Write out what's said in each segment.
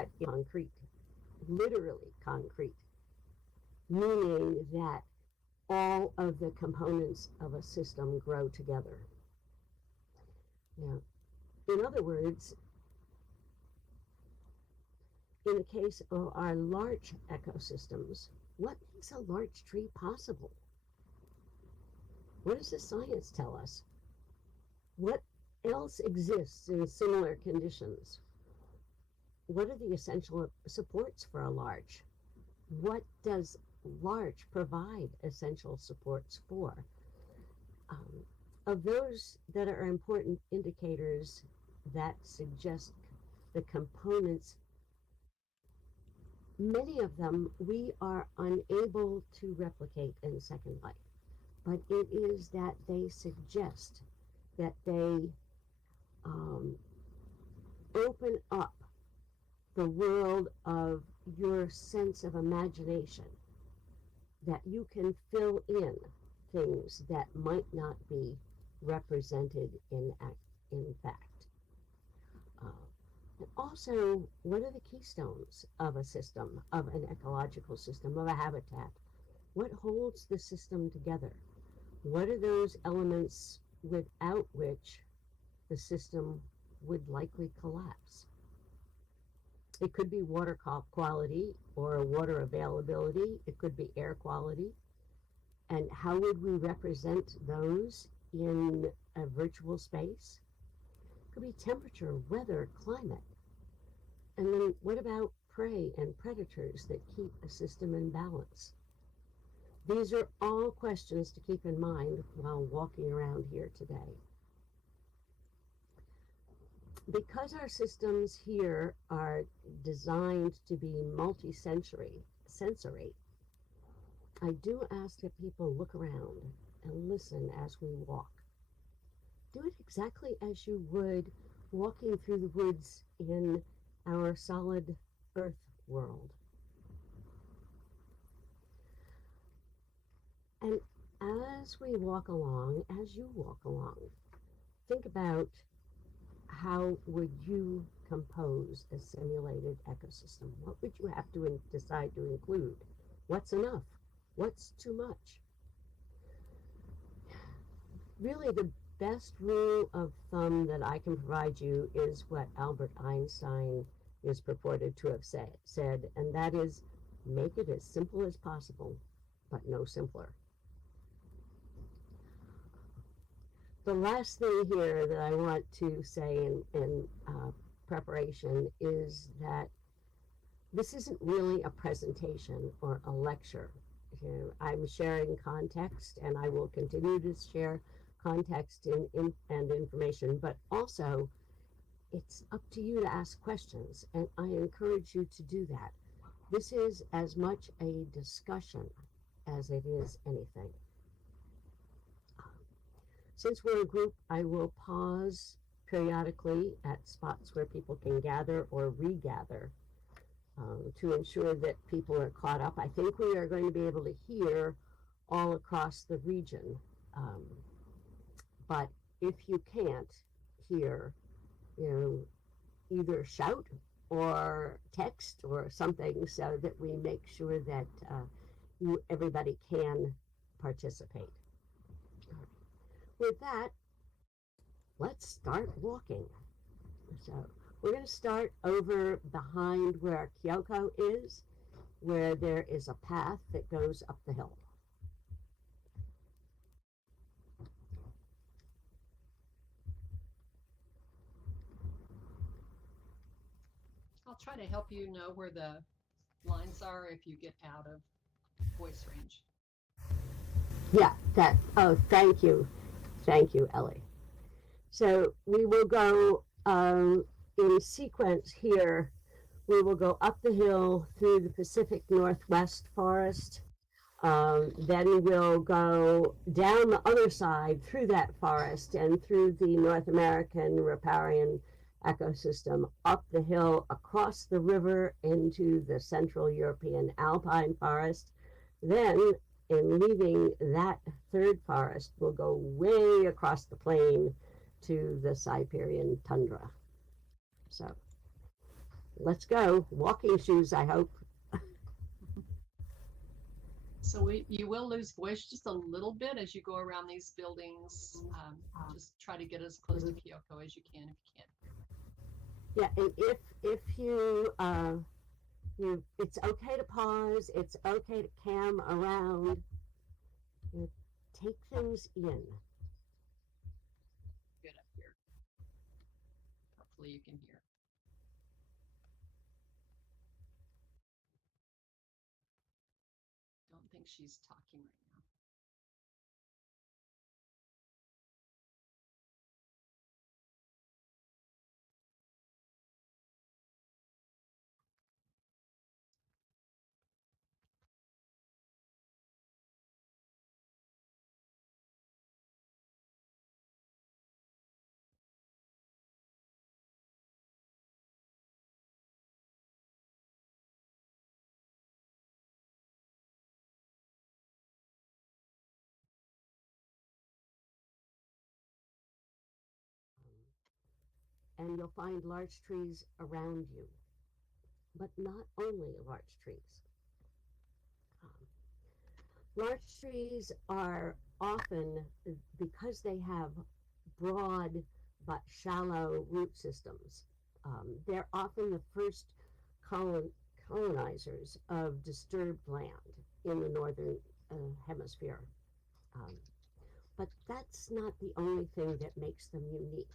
but concrete, literally concrete, meaning that all of the components of a system grow together. Now, in other words, in the case of our large ecosystems, what makes a large tree possible? What does the science tell us? What else exists in similar conditions? What are the essential supports for a larch? What does larch provide essential supports for? Of those that are important indicators that suggest the components, many of them we are unable to replicate in Second Life, but it is that they suggest that they open up the world of your sense of imagination, that you can fill in things that might not be represented in fact. And also, what are the keystones of a system, of an ecological system, of a habitat? What holds the system together? What are those elements without which the system would likely collapse? It could be water quality or water availability. It could be air quality. And how would we represent those in a virtual space? It could be temperature, weather, climate. And then what about prey and predators that keep a system in balance? These are all questions to keep in mind while walking around here today. Because our systems here are designed to be multi-sensory, I do ask that people look around and listen as we walk. Do it exactly as you would walking through the woods in our solid earth world. And as we walk along, as you walk along, think about how would you compose a simulated ecosystem? What would you have to decide to include? What's enough? What's too much? Really, the best rule of thumb that I can provide you is what Albert Einstein is purported to have said, and that is, make it as simple as possible, but no simpler. The last thing here that I want to say in preparation is that this isn't really a presentation or a lecture. I'm sharing context, and I will continue to share context and information, but also it's up to you to ask questions, and I encourage you to do that. This is as much a discussion as it is anything. Since we're a group, I will pause periodically at spots where people can gather or regather to ensure that people are caught up. I think we are going to be able to hear all across the region, but if you can't hear, either shout or text or something so that we make sure that everybody can participate. With that, let's start walking. So we're going to start over behind where Kyoko is, where there is a path that goes up the hill. I'll try to help you know where the lines are if you get out of voice range. Yeah, thank you. Thank you, Ellie. So we will go in sequence here. We will go up the hill through the Pacific Northwest forest. Then we'll go down the other side through that forest and through the North American riparian ecosystem, up the hill, across the river into the Central European alpine forest. Then, in leaving that third forest, we'll go way across the plain to the Siberian tundra. So let's go. Walking shoes, I hope. So you will lose voice just a little bit as you go around these buildings. Just try to get as close to Kyoko as you can if you can. Yeah, and if it's okay to pause. It's okay to cam around. You know, take things in. Good up here. Hopefully you can hear. Don't think she's talking right now. And you'll find large trees around you, but not only large trees. Large trees are often, because they have broad but shallow root systems, they're often the first colonizers of disturbed land in the northern hemisphere. Um, but that's not the only thing that makes them unique.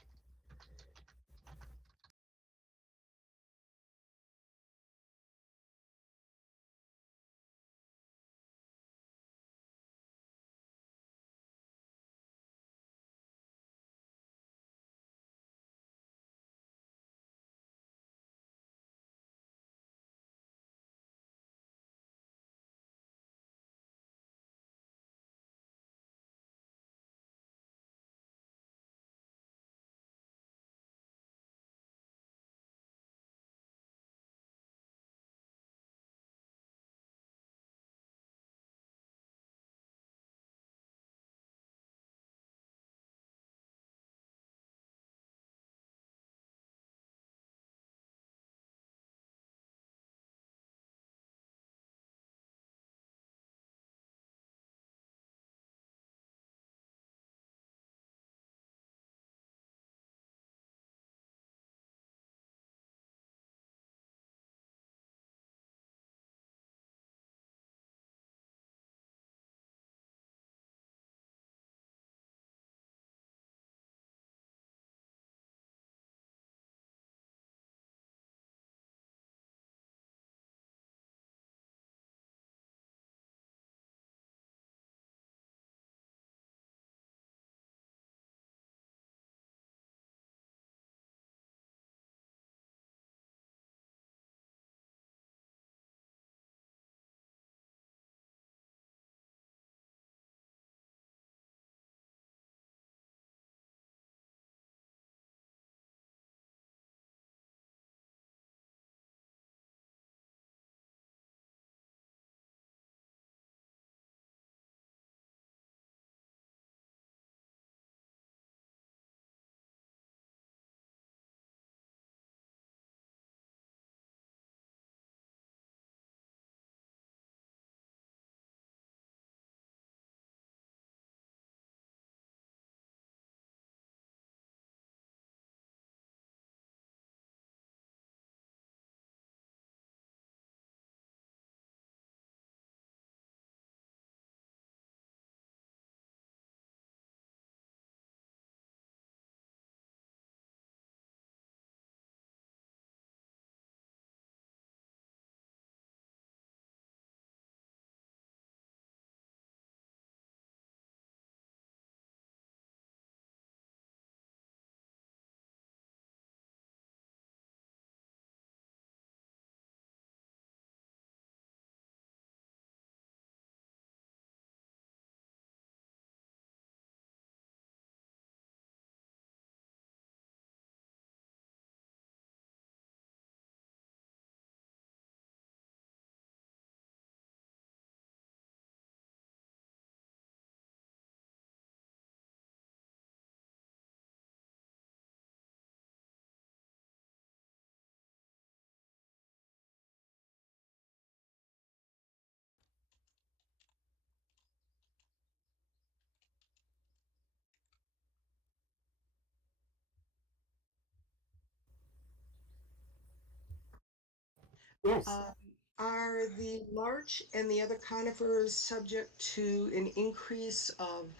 Yes, Um, are the larch and the other conifers subject to an increase of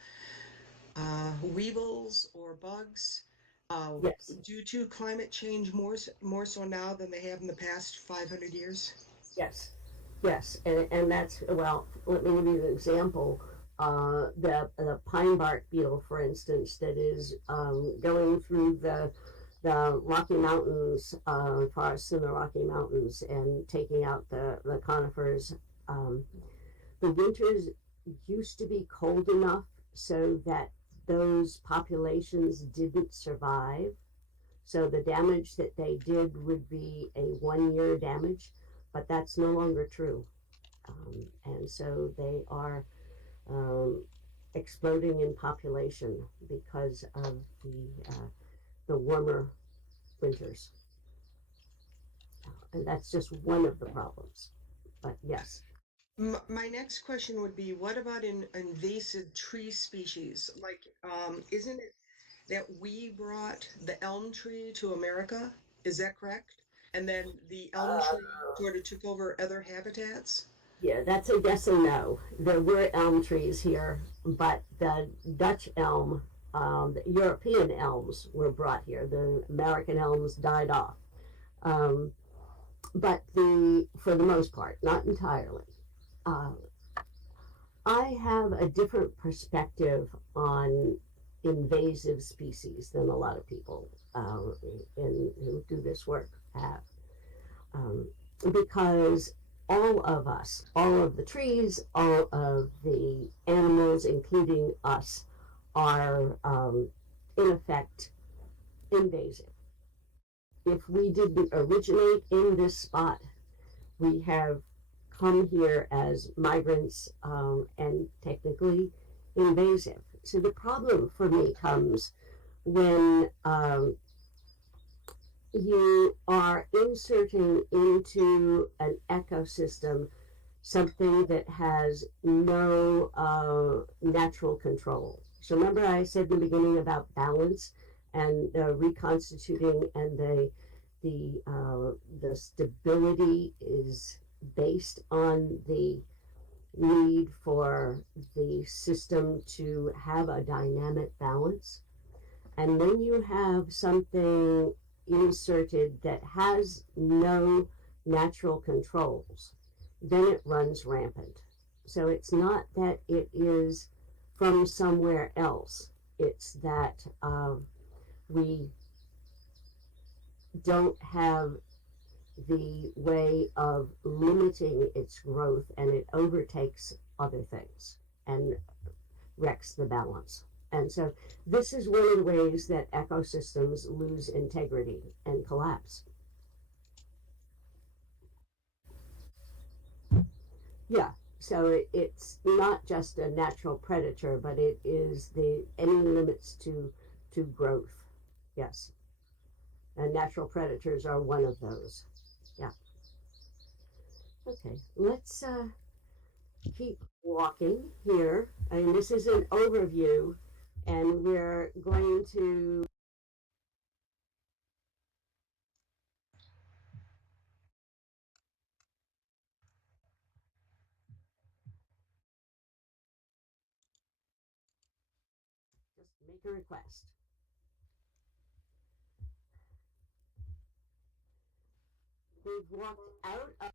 weevils or bugs uh, yes, due to climate change more so now than they have in the past 500 years? yes, yes. And that's, well, let me give you an example. The pine bark beetle, for instance, that is going through the Rocky Mountains, forests in the Rocky Mountains, and taking out the conifers. Um, the winters used to be cold enough so that those populations didn't survive. So the damage that they did would be a 1 year damage, but that's no longer true. And so they are um, exploding in population because of the warmer winters. And that's just one of the problems. But yes, My next question would be, what about in invasive tree species? Like, isn't it that we brought the elm tree to America? Is that correct? And then the elm uh, tree sort of took over other habitats? yeah, that's a yes and no. There were elm trees here, but the Dutch elm, the European elms were brought here. The American elms died off. Um, but for the most part, not entirely. Uh, I have a different perspective on invasive species than a lot of people who do this work have. Um, because all of us, all of the trees, all of the animals, including us, are in effect invasive. If we didn't originate in this spot, we have come here as migrants and technically invasive. So the problem for me comes when you are inserting into an ecosystem something that has no natural control. So remember I said in the beginning about balance and reconstituting, and the stability is based on the need for the system to have a dynamic balance. And when you have something inserted that has no natural controls, then it runs rampant. So it's not that it is from somewhere else, it's that we don't have the way of limiting its growth, and it overtakes other things and wrecks the balance. And so this is one of the ways that ecosystems lose integrity and collapse. Yeah. So it's not just a natural predator, but it is the any limits to growth. Yes. And natural predators are one of those. Yeah. Okay. Let's keep walking here. I mean, this is an overview, and we're going to just make a request. We've walked out of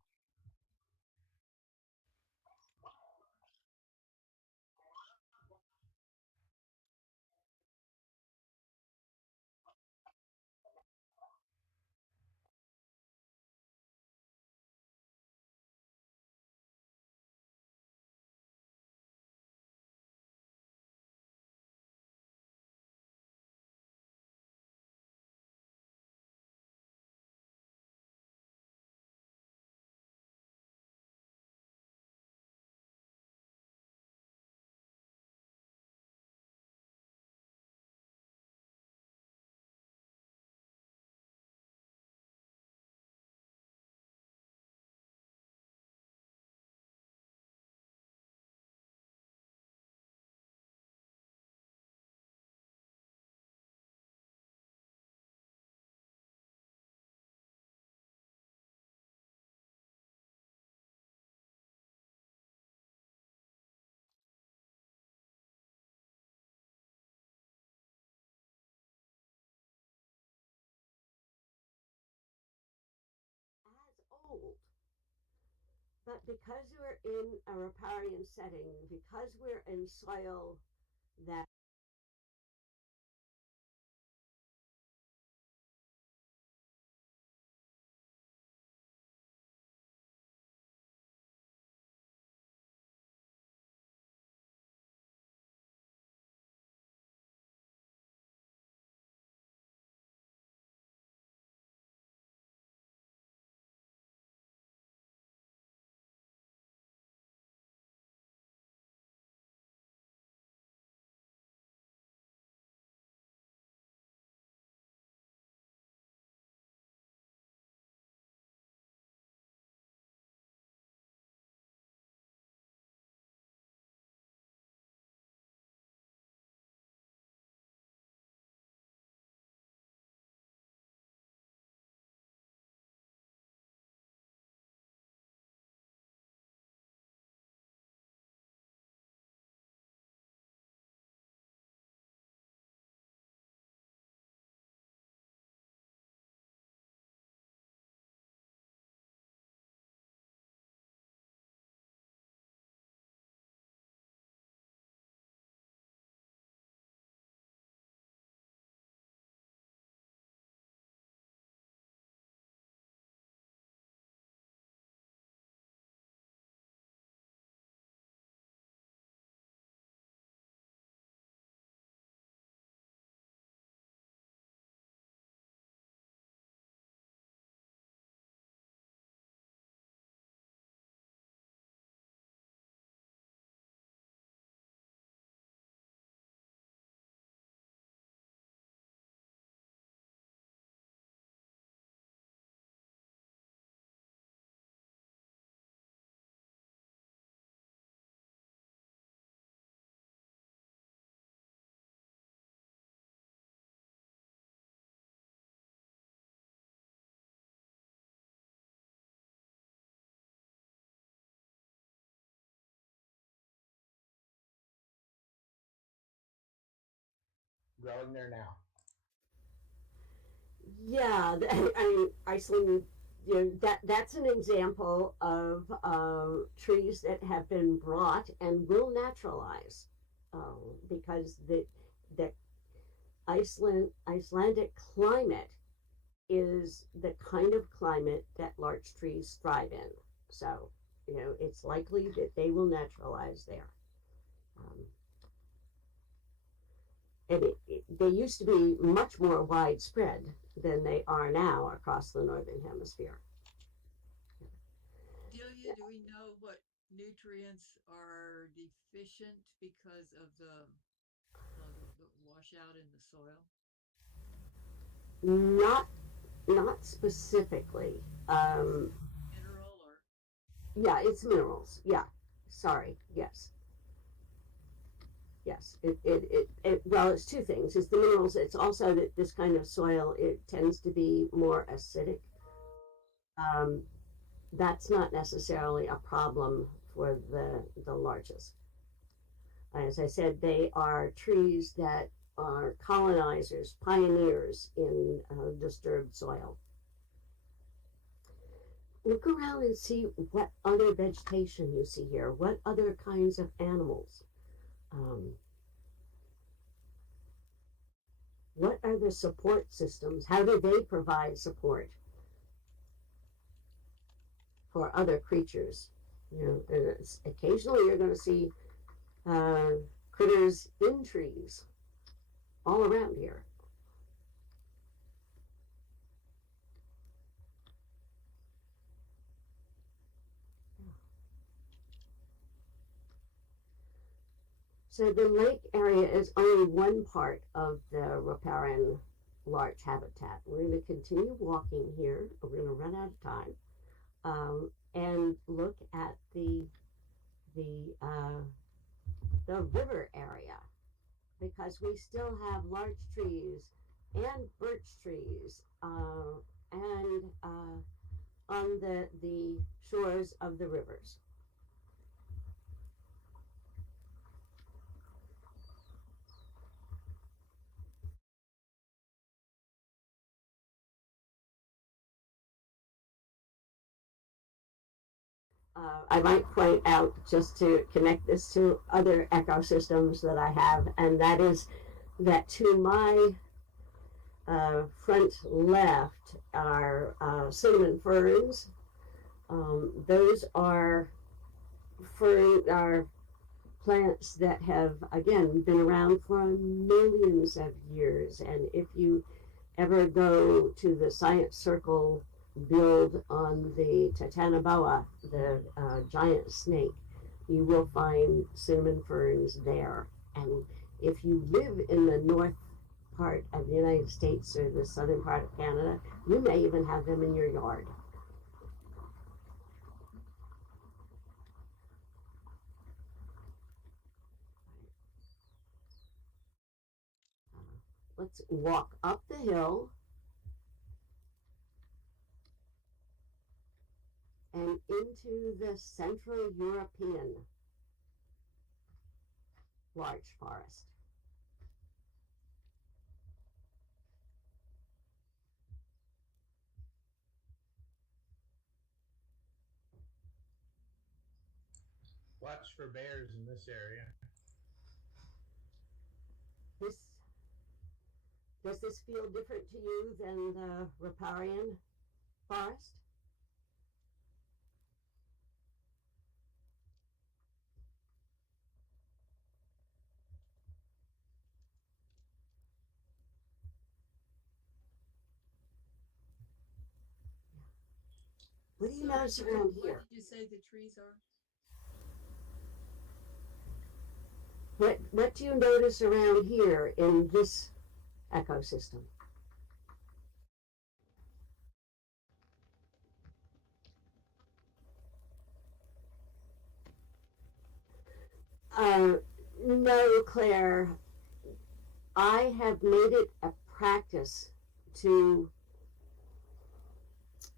But because we're in a riparian setting, because we're in soil that growing there now. yeah, I mean, Iceland, that's an example of trees that have been brought and will naturalize, because the Icelandic climate is the kind of climate that larch trees thrive in. So, it's likely that they will naturalize there. Um, and they used to be much more widespread than they are now across the northern hemisphere. Delia, do we know what nutrients are deficient because of the washout in the soil? Not specifically. Mineral or Yeah, it's minerals. Yeah, sorry. Yes, yes. Well, it's two things. It's the minerals. It's also that this kind of soil, it tends to be more acidic. Um, that's not necessarily a problem for the larches. As I said, they are trees that are colonizers, pioneers in disturbed soil. Look around and see what other vegetation you see here, what other kinds of animals. Um, what are the support systems? How do they provide support for other creatures? And occasionally you're going to see critters in trees all around here. So the lake area is only one part of the riparian larch habitat. We're going to continue walking here. We're going to run out of time, and look at the uh, the river area, because we still have larch trees and birch trees, and on the shores of the rivers. I might point out, just to connect this to other ecosystems that I have, and that is that to my front left are cinnamon ferns. Those are plants that have, again, been around for millions of years. And if you ever go to the Science Circle build on the Titanoboa, the giant snake, you will find cinnamon ferns there. And if you live in the north part of the United States or the southern part of Canada, you may even have them in your yard. Let's walk up the hill and into the Central European large forest. Watch for bears in this area. Does this feel different to you than the riparian forest? What do you notice around here? What did you say the trees are? What do you notice around here in this ecosystem? No, Claire. I have made it a practice to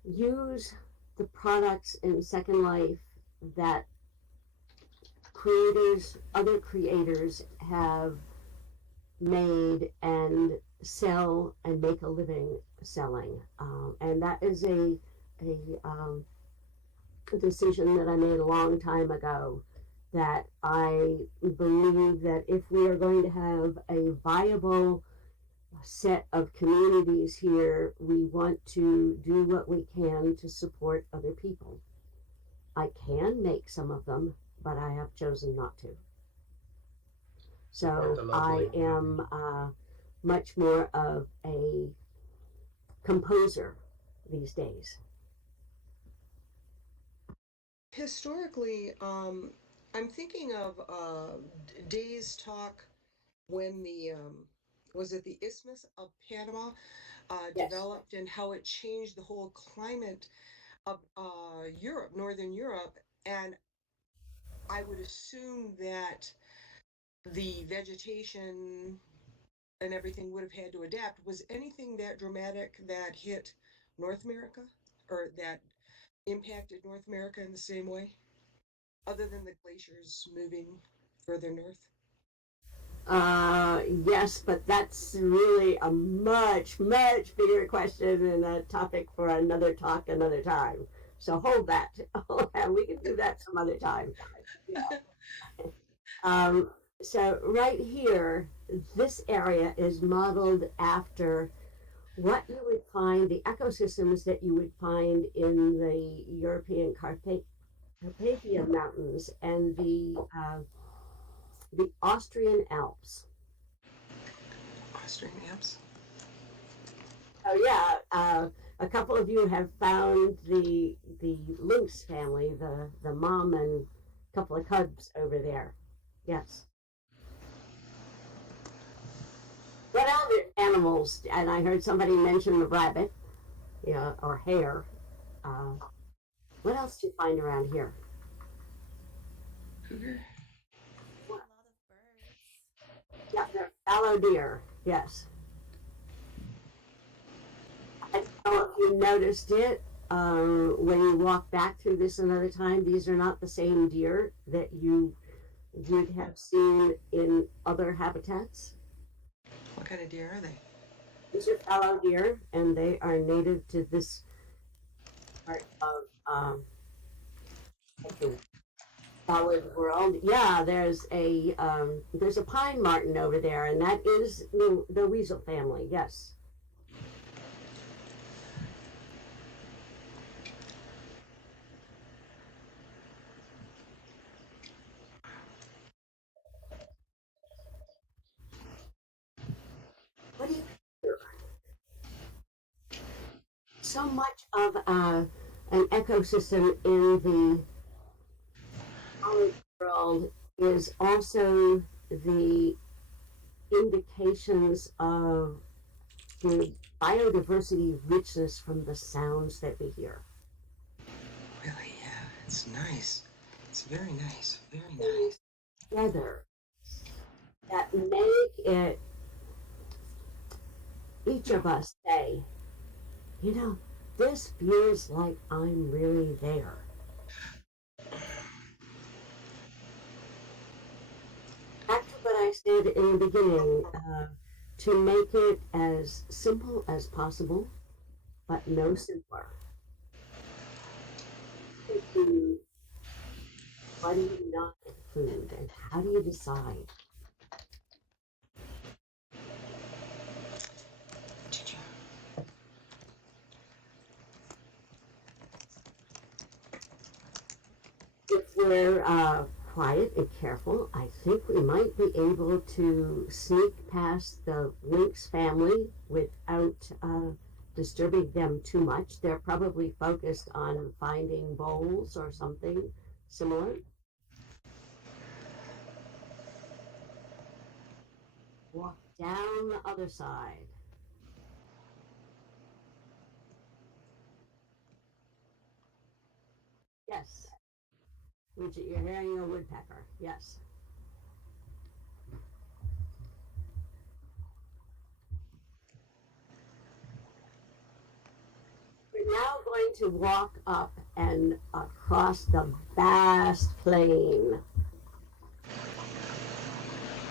use the products in Second Life that other creators have made and sell and make a living selling. And that is a decision that I made a long time ago, that I believe that if we are going to have a viable set of communities here, we want to do what we can to support other people. I can make some of them, but I have chosen not to. So I am much more of a composer these days. Historically, I'm thinking of Day's talk when was it the Isthmus of Panama Yes. developed, and how it changed the whole climate of Europe, Northern Europe. And I would assume that the vegetation and everything would have had to adapt. Was anything that dramatic that hit North America, or that impacted North America in the same way, other than the glaciers moving further north? Yes, but that's really a much, much bigger question and a topic for another talk another time. So hold that. We can do that some other time. Yeah. So right here, this area is modeled after what you would find, the ecosystems that you would find in the European Carpathian Mountains and the Austrian Alps. Austrian Alps. Oh yeah, a couple of you have found the lynx family, the mom and a couple of cubs over there. Yes. What other animals? And I heard somebody mention the rabbit, yeah, or hare. What else do you find around here? Cougar. A lot of birds. Yeah, they're fallow deer. Yes. I don't know if you noticed it when you walk back through this another time. These are not the same deer that you would have seen in other habitats. What kind of deer are they? These are fallow deer, and they are native to this part of solid world. Yeah, there's a pine marten over there, and that is the weasel family. Yes. What do you hear? So much of an ecosystem in the solid world is also the indications of the biodiversity richness from the sounds that we hear. Really, yeah, it's nice. It's very nice, very nice. Together that make it, each of us say, you know, this feels like I'm really there. Back to what I said in the beginning, to make it as simple as possible, but no simpler. Include, what do you not include, and how do you decide? If we're quiet and careful, I think we might be able to sneak past the lynx family without disturbing them too much. They're probably focused on finding bowls or something similar. Walk down the other side. Yes. Bridget, you're hearing a woodpecker. Yes. We're now going to walk up and across the vast plain.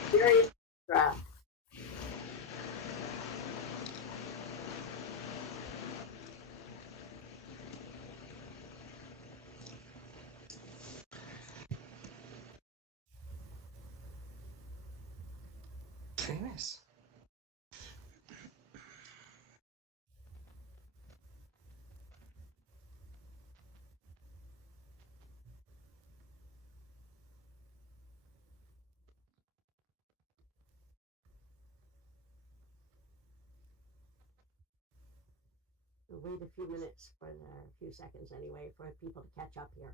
Very extra. Famous. We'll wait a few minutes for a few seconds anyway for people to catch up here.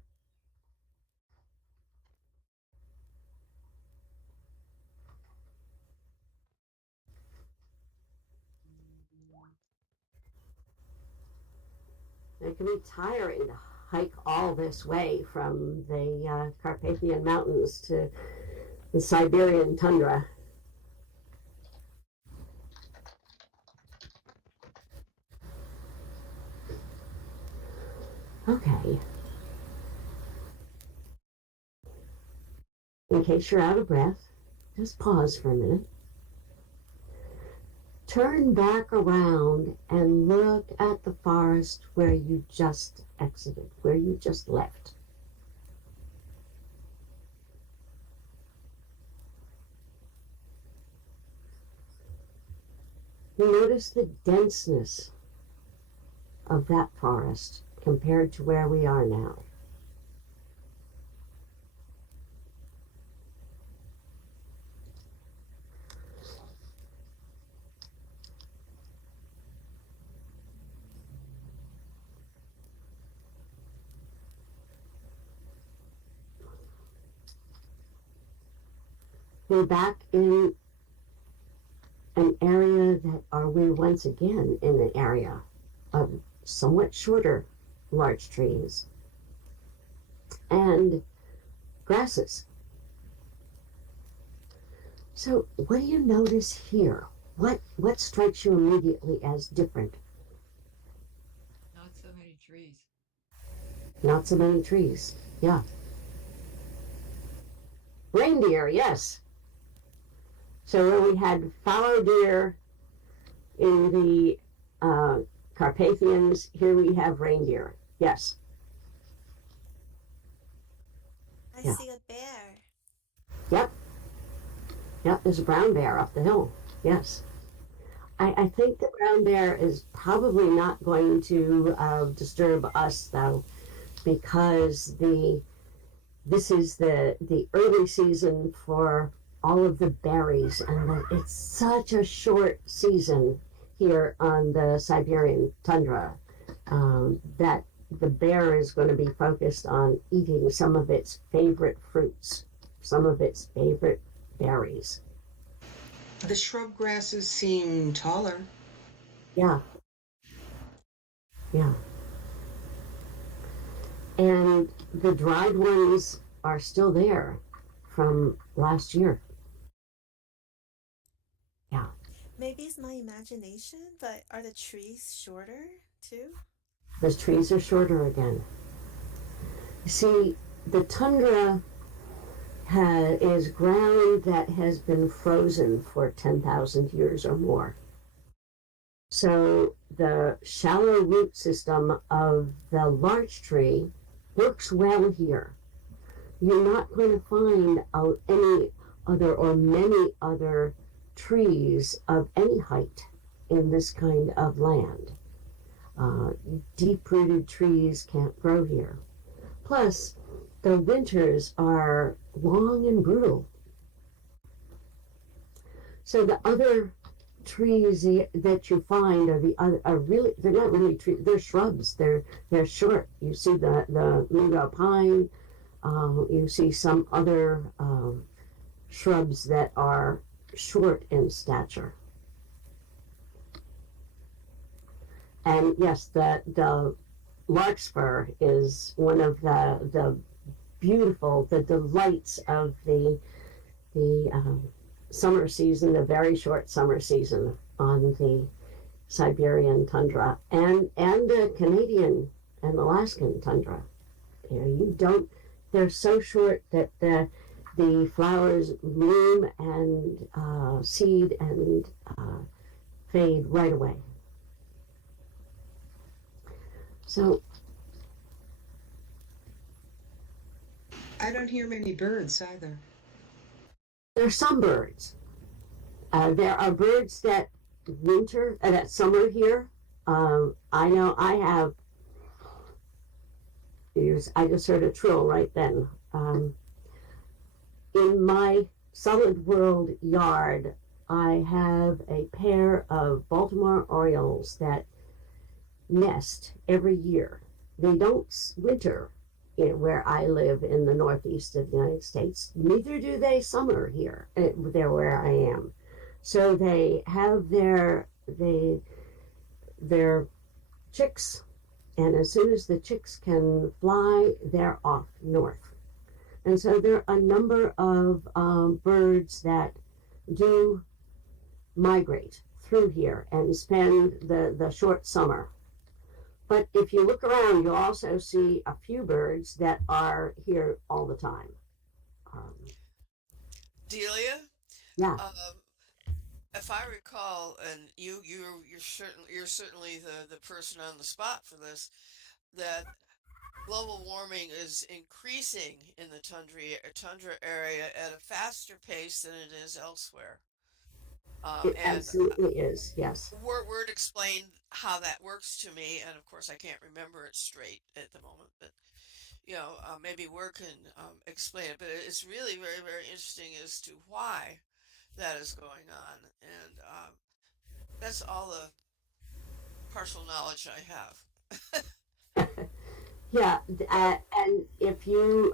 It can be tiring to hike all this way from the Carpathian Mountains to the Siberian tundra. Okay. In case you're out of breath, just pause for a minute. Turn back around and look at the forest where you just exited, where you just left. You notice the denseness of that forest compared to where we are now. We're back in an area that are we once again in an area of somewhat shorter large trees and grasses. So what do you notice here? What strikes you immediately as different? Not so many trees. Not so many trees. Yeah. Reindeer, yes. So where we had fallow deer in the Carpathians, here we have reindeer. Yes. I Yeah. see a bear. Yep. Yep, there's a brown bear up the hill. Yes. I think the brown bear is probably not going to disturb us, though, because this is the early season for all of the berries, and it's such a short season here on the Siberian tundra that the bear is going to be focused on eating some of its favorite fruits, some of its favorite berries. The shrub grasses seem taller. Yeah, yeah. And the dried ones are still there from last year. Yeah. Maybe it's my imagination, but are the trees shorter too? The trees are shorter again. You see, the tundra is ground that has been frozen for 10,000 years or more. So the shallow root system of the larch tree works well here. You're not going to find any other or many other trees of any height in this kind of land. Deep-rooted trees can't grow here. Plus, the winters are long and brutal. So the other trees that you find are really, they're not really trees, they're shrubs. They're short. You see the Mungo pine. You see some other shrubs that are short in stature. And yes, the larkspur is one of the delights of the summer season, the very short summer season on the Siberian tundra and the Canadian and Alaskan tundra. They're so short that the flowers bloom and seed and fade right away. So I don't hear many birds either. there are some birds. There are birds that that summer here. I know I have. I just heard a trill right then. In my Solid World yard, I have a pair of Baltimore Orioles that nest every year. They don't winter where I live in the northeast of the United States. Neither do they summer here. They're where I am. So they have their chicks, and as soon as the chicks can fly, they're off north. And so there are a number of birds that do migrate through here and spend the short summer. But if you look around, you'll also see a few birds that are here all the time. Delia, Yeah. if I recall, and you're certainly the person on the spot for this, that global warming is increasing in the tundra area at a faster pace than it is elsewhere. It And absolutely is, yes. Word explained how that works to me, and of course I can't remember it straight at the moment, but maybe Word can explain it. But it's really very, very interesting as to why that is going on, and that's all the partial knowledge I have. Yeah, and if you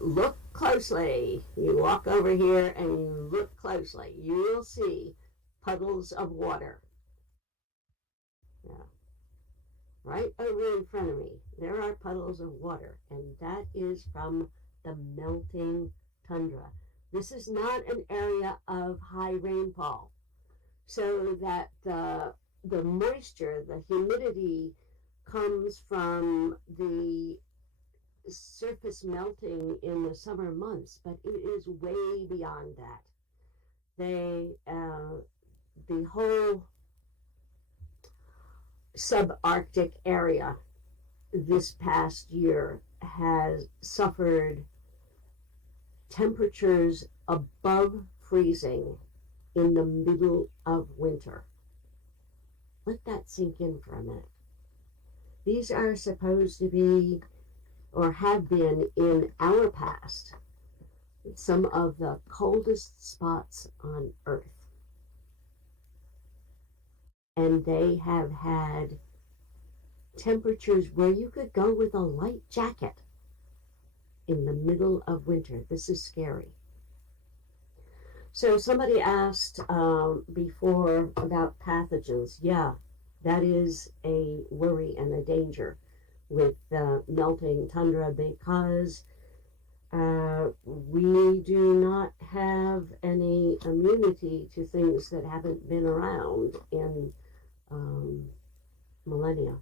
look closely, you walk over here and you look closely, you'll see puddles of water. Yeah. Right over in front of me, there are puddles of water, and that is from the melting tundra. This is not an area of high rainfall, so that the moisture, the humidity comes from the surface melting in the summer months, but it is way beyond that. The whole subarctic area this past year has suffered temperatures above freezing in the middle of winter. Let that sink in for a minute. These are supposed to be, or have been in our past, some of the coldest spots on Earth. And they have had temperatures where you could go with a light jacket in the middle of winter. This is scary. So somebody asked before about pathogens. Yeah, that is a worry and a danger with melting tundra, because we do not have any immunity to things that haven't been around in millennia.